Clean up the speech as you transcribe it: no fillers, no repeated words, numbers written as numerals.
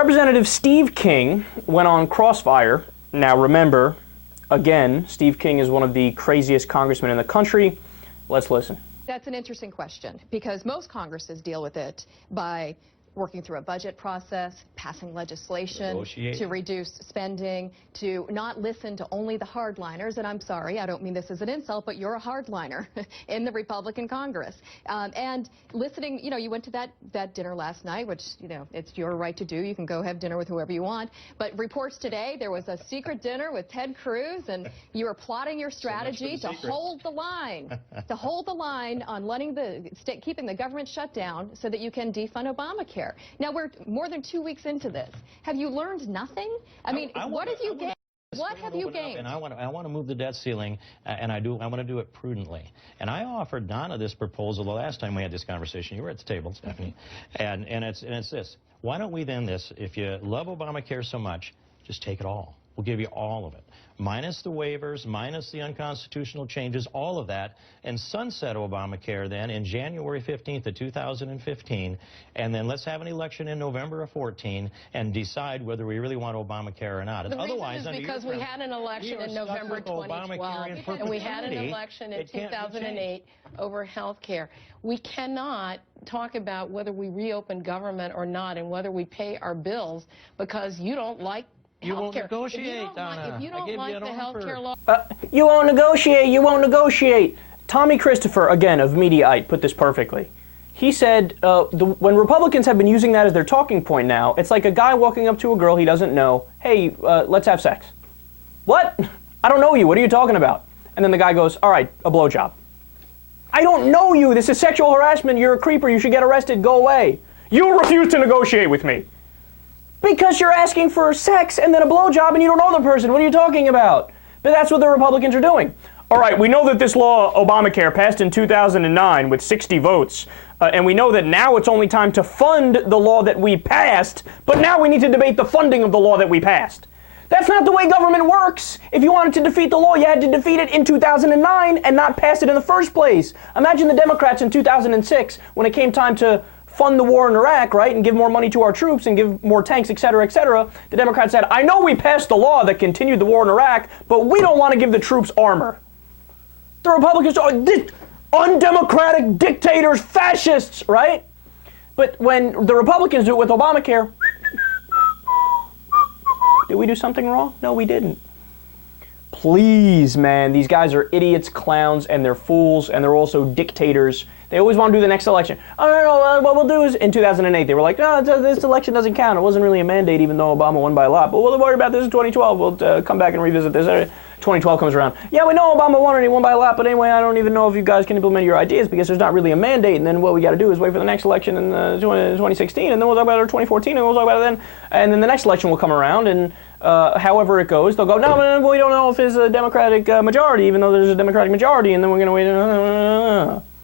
Representative Steve King went on Crossfire. Now remember, again, Steve King is one of the craziest congressmen in the country. Let's listen. That's an interesting question, because most Congresses deal with it by working through a budget process, passing legislation to reduce spending, to not listen to only the hardliners. And I'm sorry, I don't mean this as an insult, but you're a hardliner in the Republican Congress. And listening, you went to that dinner last night, which, it's your right to do. You can go have dinner with whoever you want. But reports today, there was a secret dinner with Ted Cruz, and you were plotting your strategy to hold the line, on keeping the government shut down so that you can defund Obamacare. Now, we're more than 2 weeks into this. Have you learned nothing? I mean, what have you gained? What have you gained? And I want to move the debt ceiling, and I want to do it prudently. And I offered Donna this proposal the last time we had this conversation. You were at the table, Stephanie. and it's this. Why don't we then this? If you love Obamacare so much, just take it all. We'll give you all of it, minus the waivers, minus the unconstitutional changes, all of that, and sunset Obamacare then in January 15th of 2015, and then let's have an election in November of 14 and decide whether we really want Obamacare or not. The Otherwise, reason is because we had an election in November 2012, and we had an election in 2008 over health care. We cannot talk about whether we reopen government or not and whether we pay our bills because you don't like you won't negotiate, Donna. If you don't like the health care law... You won't negotiate. You won't negotiate. Tommy Christopher, again, of Mediaite, put this perfectly. He said when Republicans have been using that as their talking point now, it's like a guy walking up to a girl he doesn't know. Hey, let's have sex. What? I don't know you. What are you talking about? And then the guy goes, all right, a blowjob. I don't know you. This is sexual harassment. You're a creeper. You should get arrested. Go away. You refuse to negotiate with me. Because you're asking for sex and then a blowjob and you don't know the person. What are you talking about? But that's what the Republicans are doing. All right, we know that this law, Obamacare, passed in 2009 with 60 votes. And we know that now it's only time to fund the law that we passed. But now we need to debate the funding of the law that we passed. That's not the way government works. If you wanted to defeat the law, you had to defeat it in 2009 and not pass it in the first place. Imagine the Democrats in 2006 when it came time to fund the war in Iraq, right, and give more money to our troops and give more tanks, et cetera, et cetera. The Democrats said, I know we passed the law that continued the war in Iraq, but we don't want to give the troops armor. The Republicans are undemocratic dictators, fascists, right? But when the Republicans do it with Obamacare, did we do something wrong? No, we didn't. Please, man, these guys are idiots, clowns, and they're fools, and they're also dictators. They always want to do the next election. Oh, no, what we'll do is, in 2008, they were like, no, this election doesn't count. It wasn't really a mandate, even though Obama won by a lot. But we'll worry about this in 2012. We'll come back and revisit this. 2012 comes around. Yeah, we know Obama won and he won by a lot, but anyway, I don't even know if you guys can implement your ideas because there's not really a mandate. And then what we got to do is wait for the next election in 2016, and then we'll talk about it in 2014, and we'll talk about it then. And then the next election will come around, and however it goes, they'll go, no, we don't know if it's a Democratic majority, even though there's a Democratic majority, and then we're going to wait.